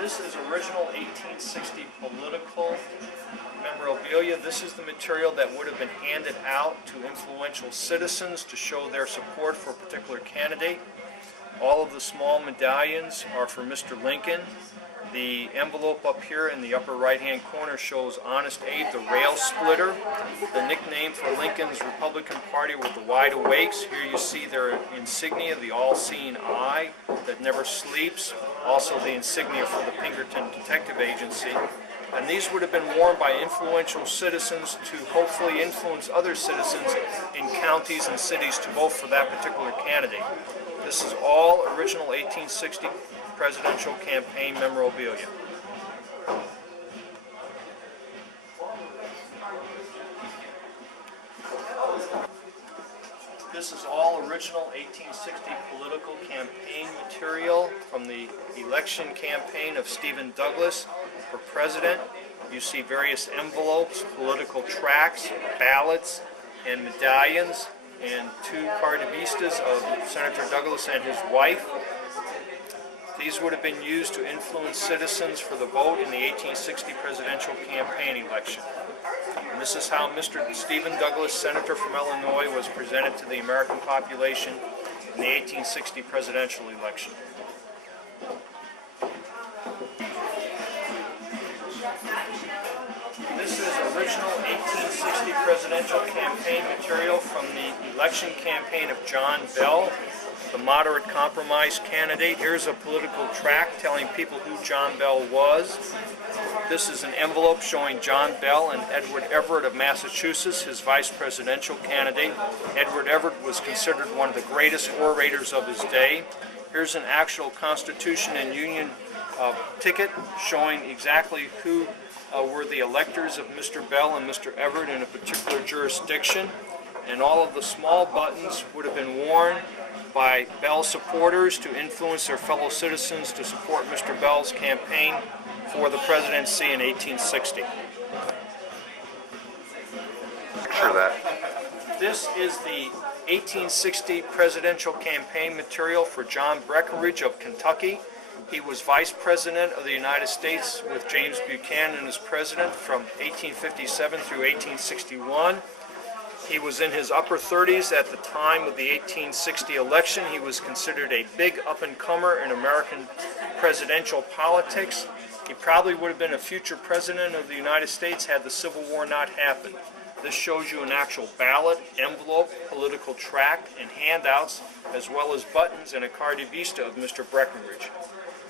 This is original 1860 political memorabilia. This is the material that would have been handed out to influential citizens to show their support for a particular candidate. All of the small medallions are for Mr. Lincoln. The envelope up here in the upper right-hand corner shows Honest Abe, the rail splitter. The nickname for Lincoln's Republican Party were the Wide Awakes. Here you see their insignia, the all-seeing eye that never sleeps. Also the insignia for the Pinkerton Detective Agency. And these would have been worn by influential citizens to hopefully influence other citizens in counties and cities to vote for that particular candidate. This is all original 1860 presidential campaign memorabilia. This is all original 1860 political campaign material from the election campaign of Stephen Douglas for president. You see various envelopes, political tracts, ballots, and medallions, and two cardivistas of Senator Douglas and his wife. These would have been used to influence citizens for the vote in the 1860 presidential campaign election. And this is how Mr. Stephen Douglas, Senator from Illinois, was presented to the American population in the 1860 presidential election. This is original 1860 presidential campaign material from the election campaign of John Bell, the moderate compromise candidate. Here's a political tract telling people who John Bell was. This is an envelope showing John Bell and Edward Everett of Massachusetts, his vice presidential candidate. Edward Everett was considered one of the greatest orators of his day. Here's an actual Constitution and Union ticket showing exactly who were the electors of Mr. Bell and Mr. Everett in a particular jurisdiction. And all of the small buttons would have been worn by Bell supporters to influence their fellow citizens to support Mr. Bell's campaign for the presidency in 1860. Picture that. This is the 1860 presidential campaign material for John Breckenridge of Kentucky. He was Vice President of the United States with James Buchanan as president from 1857 through 1861. He was in his upper 30s at the time of the 1860 election. He was considered a big up-and-comer in American presidential politics. He probably would have been a future president of the United States had the Civil War not happened. This shows you an actual ballot, envelope, political tract, and handouts, as well as buttons and a cardivista of Mr. Breckenridge.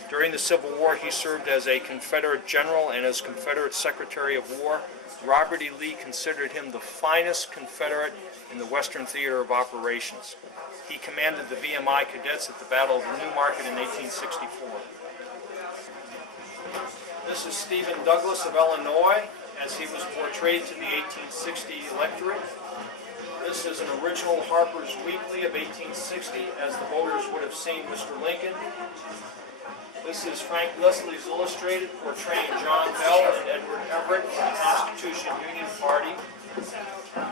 During the Civil War, he served as a Confederate general and as Confederate Secretary of War. Robert E. Lee considered him the finest Confederate in the Western Theater of Operations. He commanded the VMI cadets at the Battle of the New Market in 1864. This is Stephen Douglas of Illinois as he was portrayed to the 1860 electorate. This is an original Harper's Weekly of 1860 as the voters would have seen Mr. Lincoln. This is Frank Leslie's Illustrated portraying John Bell and Edward Everett from the Constitution Union Party.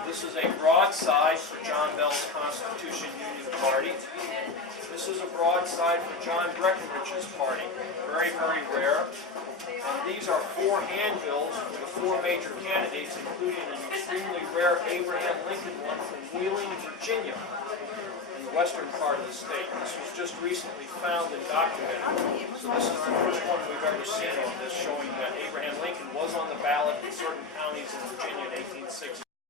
This is a broadside for John Bell's Constitution Union Party. This is a broadside for John Breckenridge's party. Very, very rare. And these are four handbills for the four major candidates, including an extremely rare Abraham Lincoln one from Wheeling, Virginia, in the western part of the state. This was just recently found and documented. So this is the first one